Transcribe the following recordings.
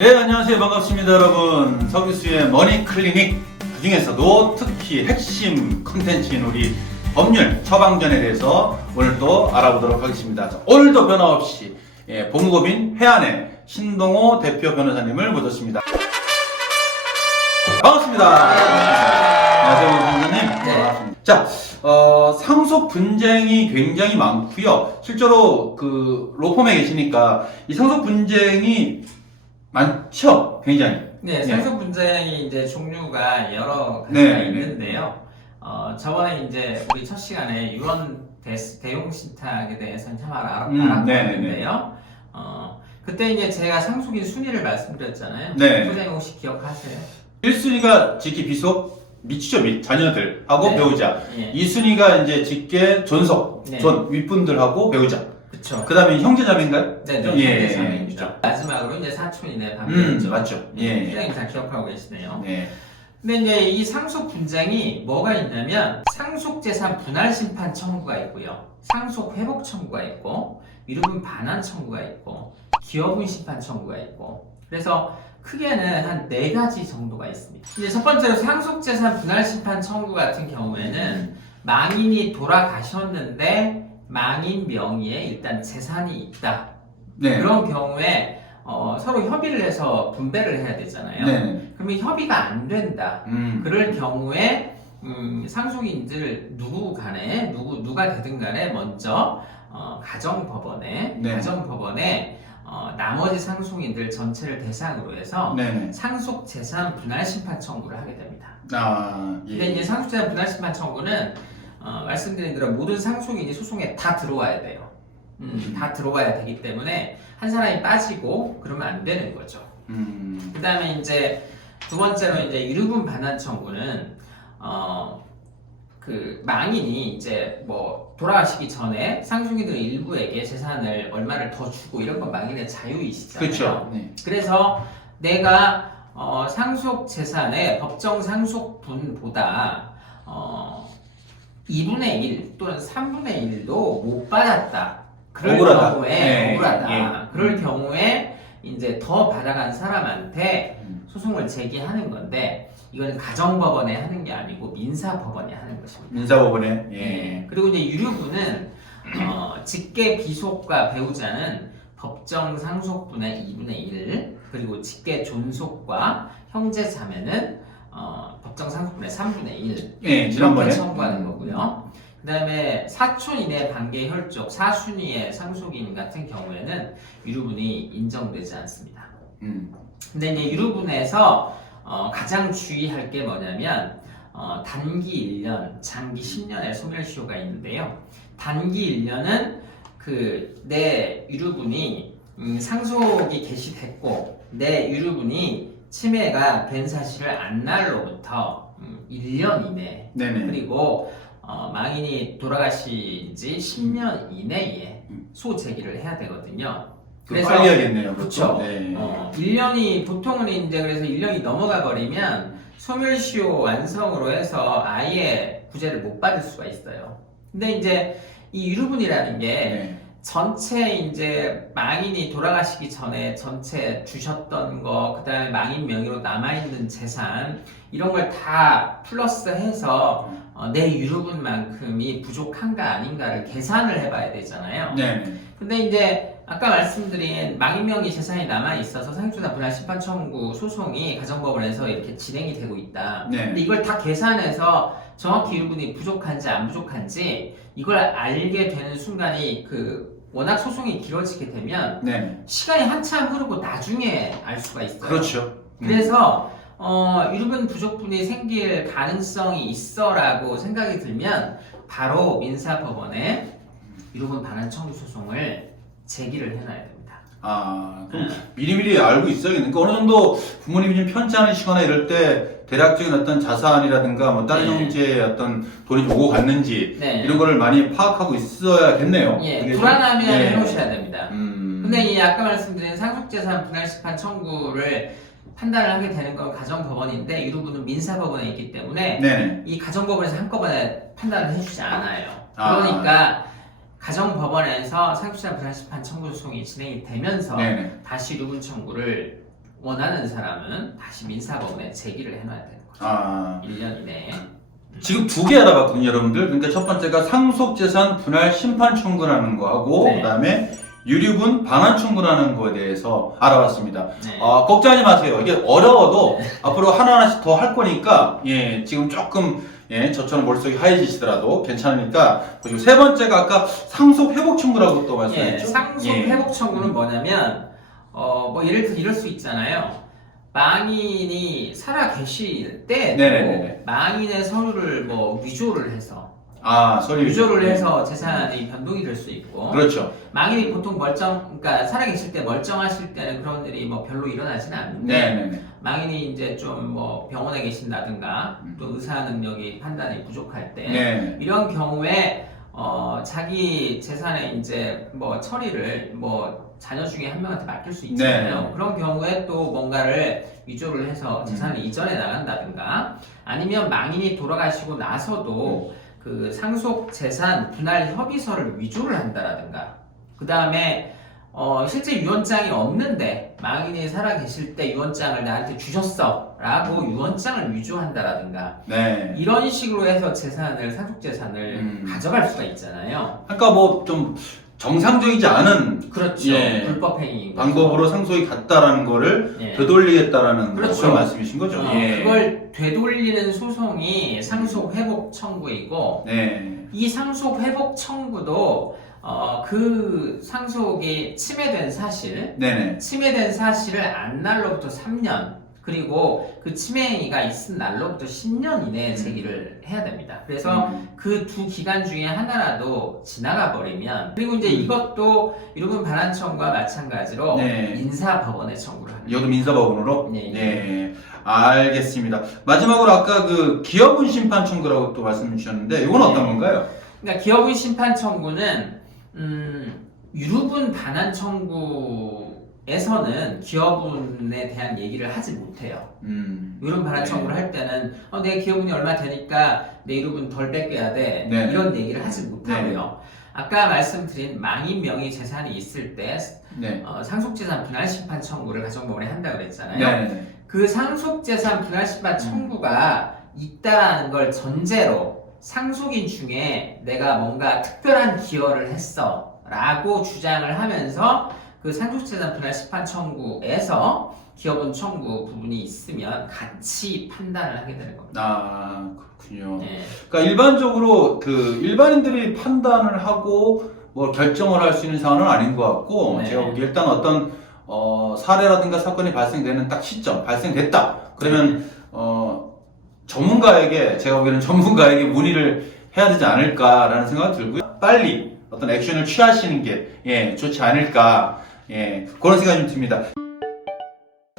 네, 안녕하세요. 반갑습니다, 여러분. 서비스의 머니클리닉, 그 중에서도 특히 핵심 컨텐츠인 우리 법률 처방전에 대해서 오늘 또 알아보도록 하겠습니다. 자, 오늘도 변함없이 법무법인 해안의 신동호 대표 변호사님을 모셨습니다. 반갑습니다. 안녕하세요, 변호사님. 네. 반갑습니다. 자, 상속 분쟁이 굉장히 많고요. 실제로 그 로펌에 계시니까 이 상속 분쟁이 많죠, 굉장히. 네, 상속 분쟁이 이제 종류가 여러 가지가 네, 있는데요. 저번에 이제 우리 첫 시간에 유언 대용 신탁에 대해서 참 알아봤는데요. 그때 이제 제가 상속인 순위를 말씀드렸잖아요. 네. 소장님 혹시 기억하세요? 1순위가 직계 비속 미치죠, 및 자녀들하고 네. 배우자. 예. 2순위가 이제 직계 존속, 네. 윗분들하고 배우자. 그쵸. 그 다음에 형제자매인가요? 네네. 예. 형제자매입니다. 마지막으로 이제 사촌이네 반대였죠. 맞죠. 예. 소장님 잘 기억하고 계시네요. 네. 근데 이제 이 상속 분쟁이 뭐가 있냐면 상속재산 분할 심판 청구가 있고요, 상속 회복 청구가 있고, 미루분 반환 청구가 있고, 기여분 심판 청구가 있고, 그래서 크게는 한 4가지 정도가 있습니다. 이제 첫 번째로 상속재산 분할 심판 청구 같은 경우에는 망인이 돌아가셨는데 망인 명의에 일단 재산이 있다. 네. 그런 경우에 서로 협의를 해서 분배를 해야 되잖아요. 네. 그러면 협의가 안 된다. 그럴 경우에 상속인들 누구 간에 누가 되든 간에 먼저 가정법원에 네. 나머지 상속인들 전체를 대상으로 해서 네. 상속재산 분할 심판 청구를 하게 됩니다. 예. 근데 이제 상속재산 분할 심판 청구는 말씀드린 대로 모든 상속인이 소송에 다 들어와야 돼요. 다 들어와야 되기 때문에 한 사람이 빠지고 그러면 안 되는 거죠. 그 다음에 이제 두 번째로 이제 유류분 반환 청구는 그 망인이 이제 뭐 돌아가시기 전에 상속인들 일부에게 재산을 얼마를 더 주고 이런 건 망인의 자유이시잖아요. 그렇죠. 네. 그래서 내가 상속 재산의 법정 상속분보다 2분의 1 또는 3분의 1도 못 받았다. 그럴 억울하다. 경우에 네. 억울하다. 예. 그럴 경우에 이제 더 받아간 사람한테 소송을 제기하는 건데, 이거는 가정법원에 하는 게 아니고 민사법원에 하는 것입니다. 민사법원에. 예. 그리고 이제 유류분은 직계 비속과 배우자는 법정 상속분의 2분의 1, 그리고 직계 존속과 형제 자매는 법정 상속분의 3분의 1. 예, 지난번에. 이렇게 청구하는 거고요. 그 다음에 사촌 이내 반계 혈족, 사순위의 상속인 같은 경우에는 유류분이 인정되지 않습니다. 근데 이제 유류분에서 가장 주의할 게 뭐냐면 단기 1년, 장기 10년의 소멸시효가 있는데요. 단기 1년은 내 유류분이 상속이 개시됐고 내 유류분이 침해가 된 사실을 안 날로부터 1년 이내, 네네. 그리고 망인이 돌아가신 지 10년 이내에 소제기를 해야 되거든요. 그래서 빨리 해야겠네요. 그렇죠. 네. 1년이 보통은 이제 그래서 1년이 넘어가 버리면 소멸시효 완성으로 해서 아예 구제를 못 받을 수가 있어요. 근데 이제 이 유류분이라는 게 네. 전체 이제 망인이 돌아가시기 전에 전체 주셨던 거, 그 다음에 망인 명의로 남아있는 재산, 이런 걸 다 플러스해서 내 유류분만큼이 부족한가 아닌가를 계산을 해봐야 되잖아요. 네. 근데 이제 아까 말씀드린 망인 명의 재산이 남아있어서 상속재산 분할 심판 청구 소송이 가정법원에서 이렇게 진행이 되고 있다. 네. 근데 이걸 다 계산해서 정확히 유류분이 부족한지 안 부족한지 이걸 알게 되는 순간이 워낙 소송이 길어지게 되면 네. 시간이 한참 흐르고 나중에 알 수가 있어요. 그렇죠. 그래서 유류분 부족분이 생길 가능성이 있어라고 생각이 들면 바로 민사법원에 유류분 반환 청구 소송을 제기를 해놔야 됩니다. 그럼 미리미리 알고 있어야겠네. 그러니까 어느 정도 부모님이 좀 편치 않으시거나 이럴 때 대략적인 어떤 자산이라든가 뭐 다른 네. 형제의 어떤 돈이 좀 오고 갔는지 네. 이런 거를 많이 파악하고 있어야겠네요. 예, 그게 불안하면 좀, 예. 해놓으셔야 됩니다. 근데 이 아까 말씀드린 상속재산 분할 심판 청구를 판단을 하게 되는 건 가정법원인데 유류분은 민사법원에 있기 때문에 네. 이 가정법원에서 한꺼번에 판단을 해주지 않아요. 그러니까 가정법원에서 상속재산 분할 심판 청구 소송이 진행이 되면서 네네. 다시 유류분 청구를 원하는 사람은 다시 민사법원에 제기를 해놔야 되는 거죠. 아, 1년 이내에. 지금 두 개 알아봤거든요, 여러분들. 그러니까 첫 번째가 상속재산 분할 심판 청구라는 거하고, 네. 그다음에 유류분 반환 청구라는 거에 대해서 알아봤습니다. 네. 걱정하지 마세요. 이게 어려워도 앞으로 하나하나씩 더 할 거니까, 예, 지금 조금, 예, 저처럼 머릿속이 하얘지시더라도 괜찮으니까. 그리고 세 번째가 아까 상속 회복 청구라고 또 예, 말씀하셨죠? 상속 회복 청구는 뭐냐면, 뭐 예를 들어서 이럴 수 있잖아요. 망인이 살아 계실 때도 네네네네. 망인의 서류를 뭐 위조를 해서 서류 위조를 해서 재산이 변동이 될 수 있고, 그렇죠. 망인이 보통 그러니까 살아계실 때 멀쩡하실 때는 그런 일이 뭐 별로 일어나지는 않는데, 네네네. 망인이 이제 좀 뭐 병원에 계신다든가, 또 의사 능력이 판단이 부족할 때, 네. 이런 경우에, 자기 재산의 이제 뭐 처리를 뭐 자녀 중에 한 명한테 맡길 수 있잖아요. 네. 그런 경우에 또 뭔가를 위조를 해서 재산을 이전해 나간다든가, 아니면 망인이 돌아가시고 나서도 그 상속 재산 분할 협의서를 위조를 한다라든가, 그 다음에 실제 유언장이 없는데 망인이 살아계실 때 유언장을 나한테 주셨어 라고 유언장을 위조한다라든가, 네. 이런 식으로 해서 상속 재산을 가져갈 수가 있잖아요. 그러니까 뭐 좀 정상적이지 않은 그렇죠. 예, 불법 행위인 거죠. 방법으로 상속이 갔다라는 거를 예. 되돌리겠다라는 그렇죠. 그런 말씀이신 거죠. 예. 그걸 되돌리는 소송이 상속 회복 청구이고, 네. 이 상속 회복 청구도 그 상속이 침해된 사실을 안 날로부터 3년, 그리고 그 침해 행위가 있은 날로부터 10년 이내에 제기를 해야 됩니다. 그래서 그 두 기간 중에 하나라도 지나가 버리면, 그리고 이제 이것도 유류분 반환 청구와 마찬가지로 네. 민사법원에 청구를 합니다. 이것도 민사법원으로? 네. 네. 알겠습니다. 마지막으로 아까 그 기업은 심판 청구라고 또 말씀 주셨는데 이건 어떤 네. 건가요? 그러니까 기업은 심판 청구는 유류분 반환 청구에서는 기업은에 대한 얘기를 하지 못해요. 유류분 반환 네. 청구를 할 때는 내 기업은이 얼마 되니까 내 유류분 덜 뺏겨야 돼. 네. 이런 얘기를 하지 못하고요. 아까 말씀드린 망인 명의 재산이 있을 때 네. 상속재산 분할 심판 청구를 가정법원에 한다고 그랬잖아요. 네. 그 상속재산 분할 심판 청구가 있다라는 걸 전제로 상속인 중에 내가 뭔가 특별한 기여를 했어 라고 주장을 하면서 그 상속재산 분할 심판 청구에서 기업은 청구 부분이 있으면 같이 판단을 하게 되는 겁니다. 그렇군요. 네. 그러니까 일반적으로 그 일반인들이 판단을 하고 뭐 결정을 할 수 있는 사안은 아닌 것 같고, 네. 제가 보기에 일단 어떤 사례라든가 사건이 발생되는 딱 시점, 발생됐다. 그러면 제가 보기에는 전문가에게 문의를 해야 되지 않을까라는 생각이 들고요. 빨리 어떤 액션을 취하시는 게 좋지 않을까, 그런 생각이 좀 듭니다.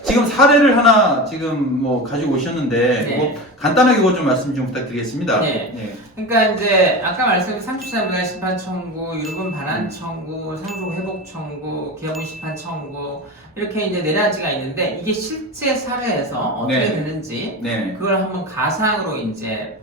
지금 사례를 하나 지금 뭐 가지고 오셨는데 네. 뭐 간단하게 그거 좀 말씀 좀 부탁드리겠습니다. 네. 그러니까 이제 아까 말씀드린 상속재산 분할 심판 청구, 유류분 반환 청구, 상속 회복 청구, 기업은 심판 청구, 이렇게 이제 네 가지가 있는데, 이게 실제 사례에서 어떻게 네. 되는지 네. 그걸 한번 가상으로 이제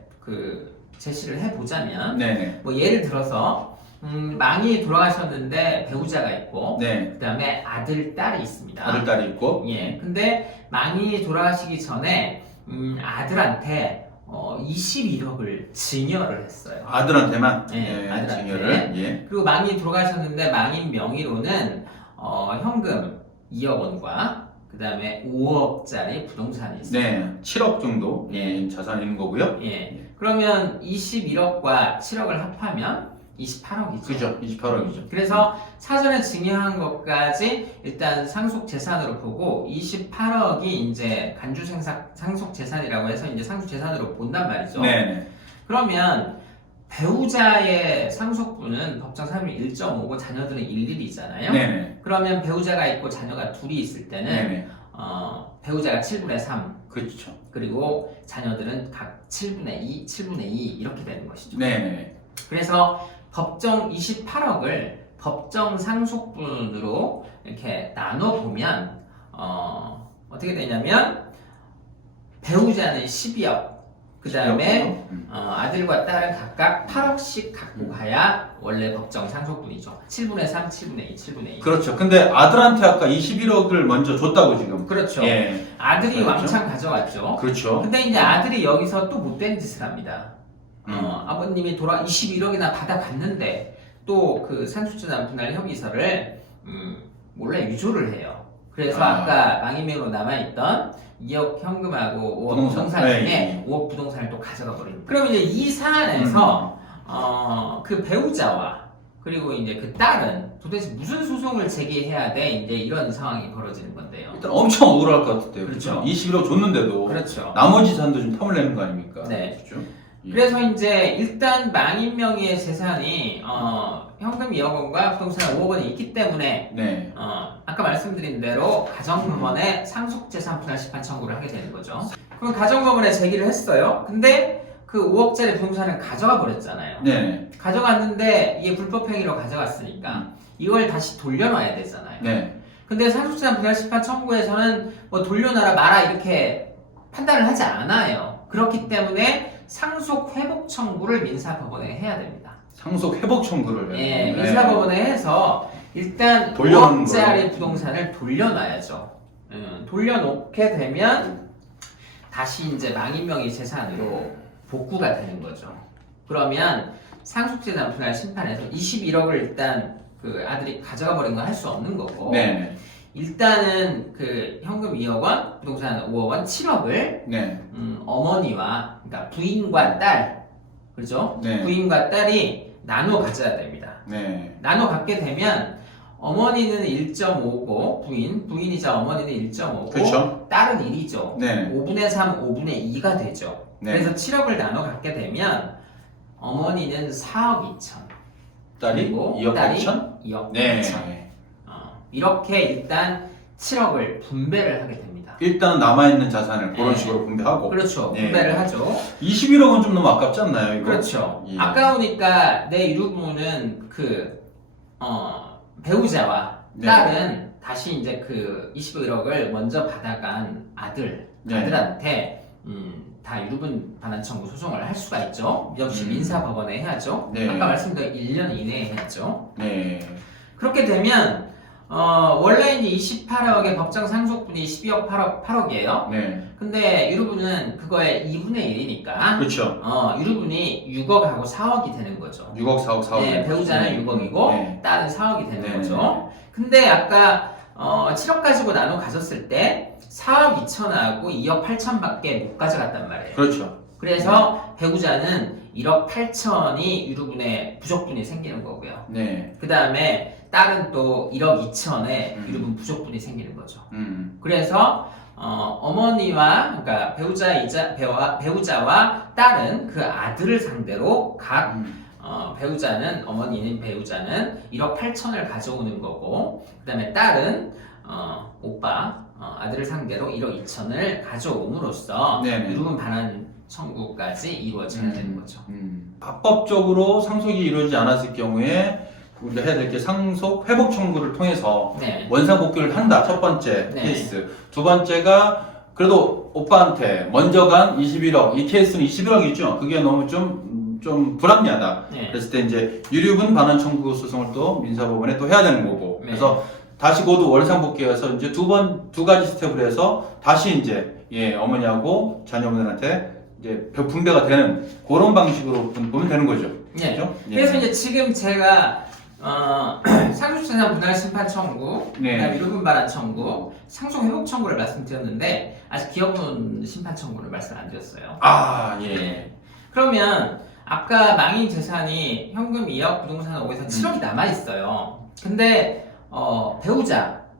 제시를 해보자면, 네. 뭐 예를 들어서 망이 돌아가셨는데 배우자가 있고, 네. 그 다음에 아들, 딸이 있습니다. 아들, 딸이 있고. 예. 근데 망이 돌아가시기 전에 아들한테 21억을 증여를 했어요. 아들한테만. 네, 아들한테. 증여를. 예. 그리고 망이 돌아가셨는데 망인 명의로는 현금 2억 원과 그 다음에 5억짜리 부동산이 있어요. 네. 7억 정도 예. 자산이 있는 거고요. 예. 그러면 21억과 7억을 합하면 28억이죠. 그죠. 28억이죠. 그래서 사전에 증여한 것까지 일단 상속 재산으로 보고 28억이 이제 상속 재산이라고 해서 이제 상속 재산으로 본단 말이죠. 네. 그러면 배우자의 상속분은 법정 상속률 1.5고 자녀들은 1:1이잖아요. 네. 그러면 배우자가 있고 자녀가 둘이 있을 때는 네. 배우자가 7분의 3, 그렇죠. 그리고 자녀들은 각 7분의 2, 7분의 2 이렇게 되는 것이죠. 네. 그래서 법정 28억을 법정 상속분으로 이렇게 나눠보면 어떻게 되냐면 배우자는 12억, 그 다음에 12억. 아들과 딸은 각각 8억씩 갖고 가야 원래 법정 상속분이죠. 7분의 3, 7분의 2, 7분의 2. 그렇죠. 근데 아들한테 아까 21억을 먼저 줬다고 지금. 그렇죠. 예. 아들이 그렇죠. 왕창 가져갔죠. 그렇죠. 근데 이제 아들이 여기서 또 못된 짓을 합니다. 음. 아버님이 21억이나 받아갔는데 또 그 상속재산 분할 협의서를 몰래 유조를 해요. 그래서 아까 망인명으로 남아있던 2억 현금하고 5억 부동산 중에 네. 5억 부동산을 또 가져가 버립니다. 그럼 이제 이 사안에서 그 배우자와 그리고 이제 그 딸은 도대체 무슨 소송을 제기해야 돼? 이제 이런 상황이 벌어지는 건데요. 일단 엄청 억울할 것 같아요. 그렇죠. 21억 줬는데도 그렇죠. 나머지 잔도 좀 탐을 내는 거 아닙니까? 네. 그렇죠? 예. 그래서 이제 일단 망인 명의의 재산이 현금 2억 원과 부동산 5억 원이 있기 때문에 네. 아까 말씀드린 대로 가정법원에 상속재산 분할 심판 청구를 하게 되는 거죠. 그럼 가정법원에 제기를 했어요. 근데 그 5억짜리 부동산을 가져가 버렸잖아요. 네. 가져갔는데 이게 불법행위로 가져갔으니까 이걸 다시 돌려놔야 되잖아요. 네. 근데 상속재산 분할 심판 청구에서는 뭐 돌려놔라 마라 이렇게 판단을 하지 않아요. 그렇기 때문에 상속 회복 청구를 민사법원에 해야 됩니다. 상속 회복 청구를. 예, 민사법원에 해서 일단 돌려놓는 5억짜리 거예요. 부동산을 돌려놔야죠. 돌려놓게 되면 다시 이제 망인명의 재산으로 복구가 되는 거죠. 그러면 상속재산 분할 심판에서 21억을 일단 그 아들이 가져가 버린 건 할 수 없는 거고. 네. 일단은 그 현금 2억 원, 부동산 5억 원, 7억을 네. 어머니와 그러니까 부인과 딸, 그렇죠? 네. 부인과 딸이 나눠 가져야 됩니다. 네. 나눠 갖게 되면 어머니는 1.5고 부인이자 어머니는 1.5고 그렇죠. 딸은 1이죠. 네. 5분의 3, 5분의 2가 되죠. 네. 그래서 7억을 나눠 갖게 되면 어머니는 4억 2천, 딸이 그리고 2억 딸이 8천? 2억 네. 8천. 이렇게 일단 7억을 분배를 하게 됩니다. 일단 남아있는 자산을 그런 네. 식으로 분배하고. 그렇죠. 네. 분배를 하죠. 21억은 좀 너무 아깝지 않나요, 이거? 그렇죠. 예. 아까우니까 내 이루부는 그 배우자와 네. 딸은 다시 이제 그 21억을 먼저 받아간 네. 아들한테 다 유류분 반환 청구 소송을 할 수가 있죠. 역시 민사법원에 해야죠. 네. 아까 말씀드린 1년 이내에 해야죠. 네. 그렇게 되면 원래 이제 28억의 법정 상속분이 12억 8억이에요. 네. 근데 유류분은 그거의 2분의 1이니까 그렇죠. 유류분이 6억하고 4억이 되는 거죠. 6억, 4억, 4억. 네, 배우자는 6억이고 네. 딸은 4억이 되는 네. 거죠. 근데 아까 7억 가지고 나눠 가졌을 때 4억 2천하고 2억 8천밖에 못 가져갔단 말이에요. 그렇죠. 그래서 배우자는 1억 8천이 유류분의 부족분이 생기는 거고요. 네. 그 다음에 딸은 또 1억 2천에 유류분 부족분이 생기는 거죠. 그래서 어머니와 그러니까 배우자와 딸은 그 아들을 상대로 각 배우자는 어머니는 배우자는 1억 8천을 가져오는 거고 그 다음에 딸은 아들을 상대로 1억 2천을 가져옴으로써 네네. 유류분 반환 청구까지 이루어져야 되는 거죠. 합법적으로 상속이 이루어지지 않았을 경우에 우리가 해야 될 게 상속 회복 청구를 통해서 네. 원상 복귀를 한다. 첫 번째 네. 케이스. 두 번째가 그래도 오빠한테 먼저 간 21억. 이 케이스는 21억이죠. 그게 너무 좀 불합리하다. 네. 그랬을 때 이제 유류분 반환 청구 소송을 또 민사법원에 또 해야 되는 거고. 네. 그래서 다시 고도 원상 복귀해서 이제 두 가지 스텝을 해서 다시 이제 어머니하고 자녀분들한테 이제 분배가 되는 그런 방식으로 보면 되는 거죠. 네. 그렇죠? 그래서 이제 지금 제가 상속재산 분할 심판 청구, 네. 그다음 유류분 반환 청구, 상속 회복 청구를 말씀드렸는데 아직 기업분 심판 청구를 말씀 안 드렸어요. 아, 예. 네. 그러면 아까 망인 재산이 현금 2억, 부동산 5에서 7억이 남아 있어요. 근데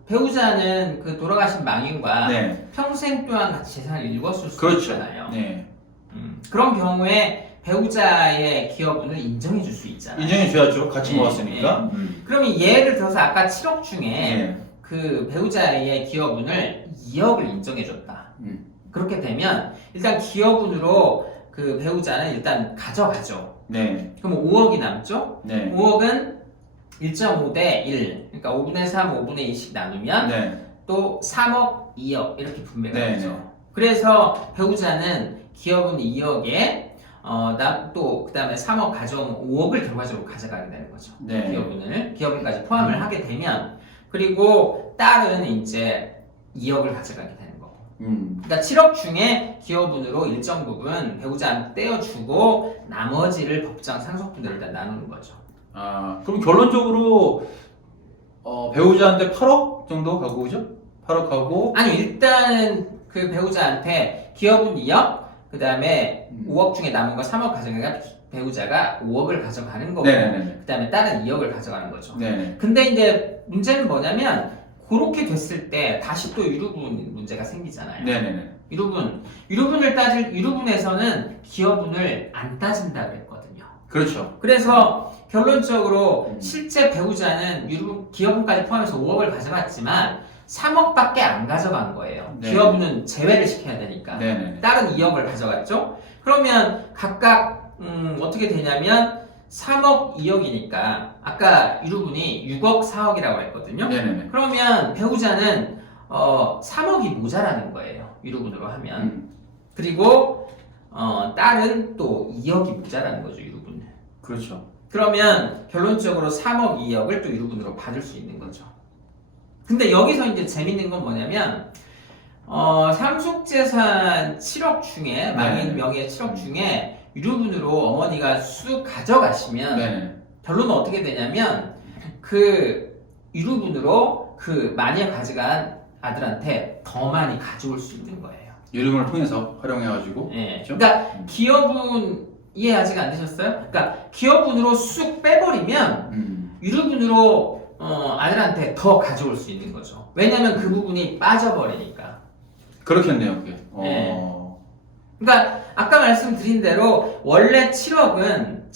배우자는 그 돌아가신 망인과 네. 평생 동안 같이 재산을 읽었을 수 그렇죠. 있잖아요. 네. 그런 경우에 배우자의 기여분을 인정해 줄 수 있잖아요. 인정해 줘야죠. 같이 네, 모았으니까. 그러면 예를 들어서 아까 7억 중에 네. 그 배우자의 기여분을 2억을 인정해 줬다. 그렇게 되면 일단 기여분으로 그 배우자는 일단 가져가죠. 네. 그럼 5억이 남죠? 네. 5억은 1.5 대 1, 그러니까 5분의 3, 5분의 2씩 나누면 네. 또 3억, 2억 이렇게 분배가 네, 되죠. 네. 그래서 배우자는 기업은 2억에 그 다음에 3억 가져오면 5억을 결과적으로 가져가게 되는 거죠. 네. 기업은까지 포함을 하게 되면, 그리고 딸은 이제 2억을 가져가게 되는 거고. 그러니까 7억 중에 기업은으로 일정 부분 배우자한테 떼어주고 나머지를 법정 상속분들을 일단 나누는 거죠. 아, 그럼 결론적으로 배우자한테 8억 정도 가고 그죠? 8억 하고 아니, 일단 그 배우자한테 기업은 2억, 그 다음에 5억 중에 남은 거 3억 가져가니까 배우자가 5억을 가져가는 거고, 네네네. 그 다음에 딸은 2억을 가져가는 거죠. 네. 근데 이제 문제는 뭐냐면, 그렇게 됐을 때 다시 또 유류분 문제가 생기잖아요. 네네네. 유류분에서는 기업운을 안 따진다 그랬거든요. 그렇죠. 그래서 결론적으로 실제 배우자는 기업운까지 포함해서 5억을 가져갔지만 3억밖에 안 가져간 거예요. 네. 기업운은 제외를 시켜야 되니까. 네네. 딸은 2억을 가져갔죠. 그러면 각각 어떻게 되냐면 3억 2억이니까 아까 유류분이 6억 4억이라고 했거든요. 네네네. 그러면 배우자는 3억이 모자라는 거예요. 유류분으로 하면. 그리고 딸은 또 2억이 모자라는 거죠. 유류분은. 그렇죠. 그러면 결론적으로 3억 2억을 또 유류분으로 받을 수 있는 거죠. 근데 여기서 이제 재밌는 건 뭐냐면 상속재산 7억 중에 망인 명의 7억 중에 유류분으로 어머니가 쑥 가져가시면 네네. 결론은 어떻게 되냐면 그 유류분으로 그 많이 가져간 아들한테 더 많이 가져올 수 있는 거예요. 유류분을 통해서 활용해가지고. 네. 그렇죠? 그러니까 기업은 이해 아직 안 되셨어요? 그러니까 기업분으로 쑥 빼버리면 유류분으로 아들한테 더 가져올 수 있는 거죠. 왜냐면 그 부분이 빠져버리니까. 그렇겠네요, 그게. 네. 그러니까 아까 말씀드린 대로 원래 7억은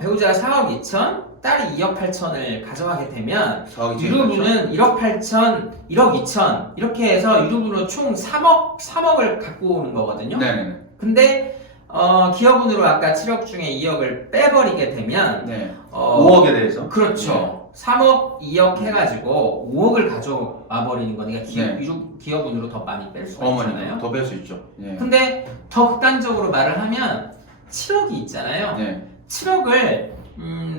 배우자가 4억 2천, 딸이 2억 8천을 가져가게 되면 유류분은 1억 8천, 1억 2천 이렇게 해서 유류분으로 총 3억을 갖고 오는 거거든요. 네네. 근데 기업운으로 아까 7억 중에 2억을 빼버리게 되면 네. 5억에 대해서. 그렇죠. 3억, 2억 해가지고 5억을 가져와 버리는 거니까 기업운으로 더 많이 뺄 수가 있잖아요. 더 뺄 수 있죠. 네. 근데 더 극단적으로 말을 하면 7억이 있잖아요. 네. 7억을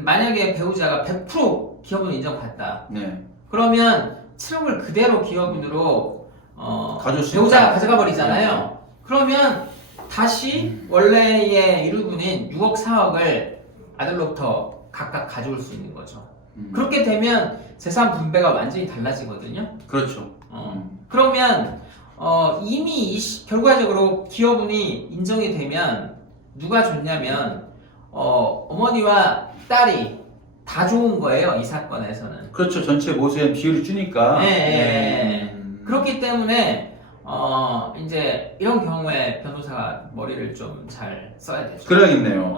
만약에 배우자가 100% 기업운 인정받다. 네. 그러면 7억을 그대로 기업운으로 있다. 배우자가 가져가 버리잖아요. 그러면 다시 원래의 유류분인 6억 4억을 아들로부터 각각 가져올 수 있는 거죠. 그렇게 되면 재산 분배가 완전히 달라지거든요. 그렇죠. 그러면 이미 결과적으로 기업운이 인정이 되면 누가 좋냐면 어머니와 딸이 다 좋은 거예요. 이 사건에서는. 그렇죠. 전체 모수의 비율이 주니까. 네. 그렇기 때문에 이제 이런 경우에 변호사가 머리를 좀 잘 써야 되죠. 그래야겠네요.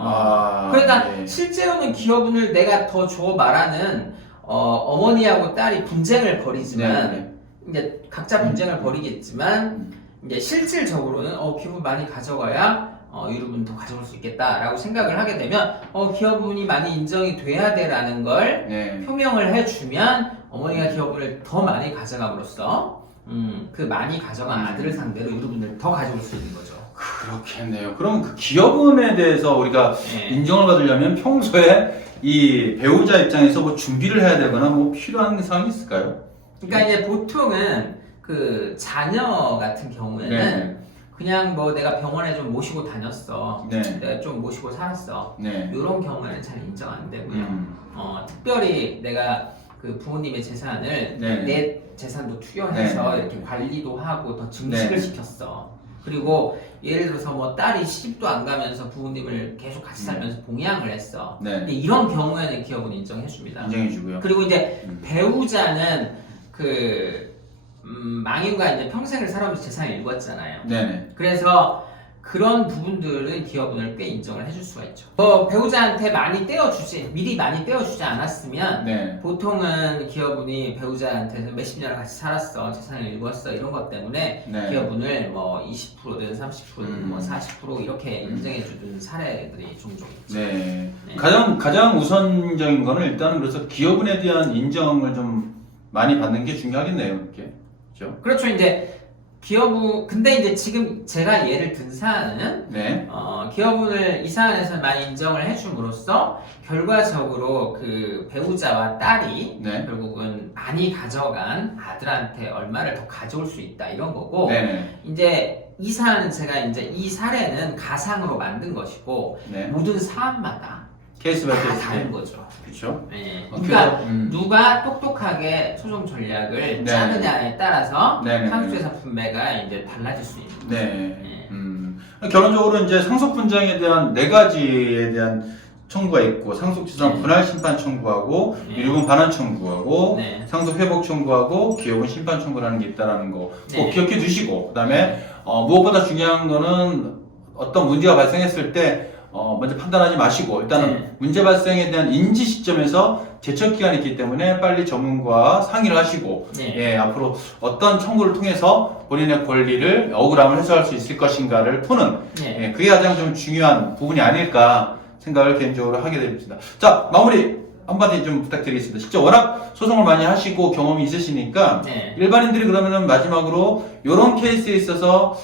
그러니까 네. 실제로는 기업운을 내가 더 줘 말하는 어머니하고 딸이 분쟁을 벌이지만 네. 이제 각자 분쟁을 벌이겠지만 이제 실질적으로는 기업은 많이 가져가야 유류분 더 가져올 수 있겠다라고 생각을 하게 되면 기업운이 많이 인정이 돼야 돼라는 걸 네. 표명을 해주면 어머니가 기업운을 더 많이 가져감으로써 그 많이 가져간 아들을 상대로 유류분을 더 가져올 수 있는 거죠. 그렇겠네요. 그럼 그 기업운에 대해서 우리가 네. 인정을 받으려면 평소에 이 배우자 입장에서 뭐 준비를 해야 되거나 뭐 필요한 사항이 있을까요? 그러니까 이제 보통은 그 자녀 같은 경우에는 네. 그냥 뭐 내가 병원에 좀 모시고 다녔어. 네. 내가 좀 모시고 살았어. 네. 이런 경우에는 잘 인정 안 되고요. 특별히 내가 그 부모님의 재산을 네. 내 재산도 투여해서 네. 이렇게 관리도 하고 더 증식을 네. 시켰어. 그리고 예를 들어서 뭐 딸이 시집도 안 가면서 부모님을 계속 같이 살면서 봉양을 했어. 네. 근데 이런 경우에는 기업은 인정해줍니다. 인정해주고요. 그리고 이제 배우자는 그 망인과 이제 평생을 살아오면서 재산을 읽었잖아요. 네네. 그래서 그런 부분들은 기업운을 꽤 인정을 해줄 수가 있죠. 배우자한테 미리 많이 떼어주지 않았으면 네. 보통은 기업운이 배우자한테서 몇십 년을 같이 살았어, 재산을 읽었어 이런 것 때문에 네. 기업운을 뭐 20%든 30%든 뭐 40% 이렇게 음. 인정해주는 사례들이 종종 있죠. 네. 네. 가장 우선적인 거는 일단은 그래서 기업운에 대한 인정을 좀 많이 받는 게 중요하겠네요. 이렇게. 그렇죠? 그렇죠. 이제 기여분, 근데 이제 지금 제가 예를 든 사안은, 네. 기여분을 이 사안에서 많이 인정을 해줌으로써, 결과적으로 그 배우자와 딸이 네. 결국은 많이 가져간 아들한테 얼마를 더 가져올 수 있다, 이런 거고, 네. 이제 이 사안은 제가 이제 이 사례는 가상으로 만든 것이고, 네. 모든 사안마다 케이스 바이 다 케이스. 다른 거죠. 그렇죠. 네. 그래서, 그러니까 누가 똑똑하게 소송 전략을 네. 짜느냐에 따라서 네. 상속재산 분배가 이제 달라질 수 있는 거죠. 네. 결론적으로 이제 상속 분쟁에 대한 네 가지에 대한 청구가 있고 상속재산 네. 분할 심판 청구하고 네. 미루분 반환 청구하고 네. 상속 회복 청구하고 기여분 심판 청구라는 게 있다라는 거 꼭 네. 기억해 두시고 그다음에 무엇보다 중요한 거는 어떤 문제가 발생했을 때 먼저 판단하지 마시고 일단은 네. 문제 발생에 대한 인지 시점에서 제척 기간이 있기 때문에 빨리 전문가와 상의를 하시고 네. 예, 앞으로 어떤 청구를 통해서 본인의 권리를 억울함을 해소할 수 있을 것인가를 푸는 네. 예, 그게 가장 좀 중요한 부분이 아닐까 생각을 개인적으로 하게 됩니다. 자, 마무리 한마디 좀 부탁드리겠습니다. 직접 워낙 소송을 많이 하시고 경험이 있으시니까 네. 일반인들이 그러면은 마지막으로 이런 케이스에 있어서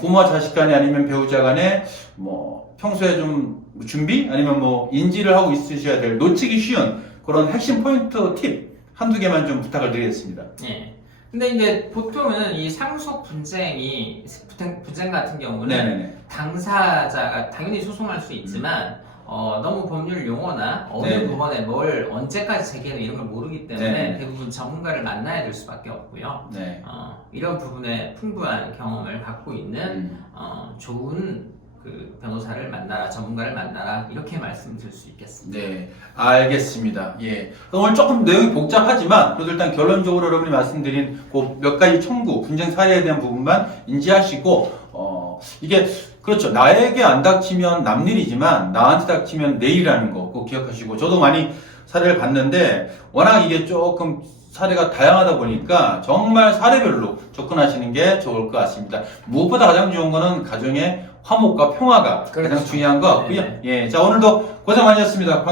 부모와 자식 간에 아니면 배우자 간에 뭐 평소에 좀 준비 아니면 뭐 인지를 하고 있으셔야 될 놓치기 쉬운 그런 핵심 포인트 팁 한두 개만 좀 부탁을 드리겠습니다. 네. 근데 이제 보통은 이 상속 분쟁 같은 경우는 네네네. 당사자가 당연히 소송할 수 있지만 너무 법률 용어나 어느 네. 부분에 뭘 언제까지 제기해야 이런 걸 모르기 때문에 네. 대부분 전문가를 만나야 될 수밖에 없고요. 네. 이런 부분에 풍부한 경험을 갖고 있는 좋은 그 변호사를 만나라, 전문가를 만나라 이렇게 말씀드릴 수 있겠습니다. 네, 알겠습니다. 예. 오늘 조금 내용이 복잡하지만 그래도 일단 결론적으로 여러분이 말씀드린 그 몇 가지 청구, 분쟁 사례에 대한 부분만 인지하시고 이게 그렇죠. 나에게 안 닥치면 남 일이지만 나한테 닥치면 내 일이라는 거 꼭 기억하시고 저도 많이 사례를 봤는데 워낙 이게 조금 사례가 다양하다 보니까 정말 사례별로 접근하시는 게 좋을 것 같습니다. 무엇보다 가장 좋은 거는 가정의 화목과 평화가 그렇죠. 가장 중요한 것 같고요. 네. 예, 자 오늘도 고생 많으셨습니다.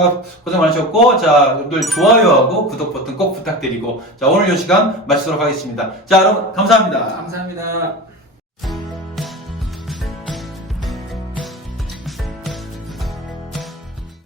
고생 많으셨고, 자 여러분들 좋아요하고 구독 버튼 꼭 부탁드리고, 자 오늘 이 시간 마치도록 하겠습니다. 자 여러분 감사합니다. 감사합니다.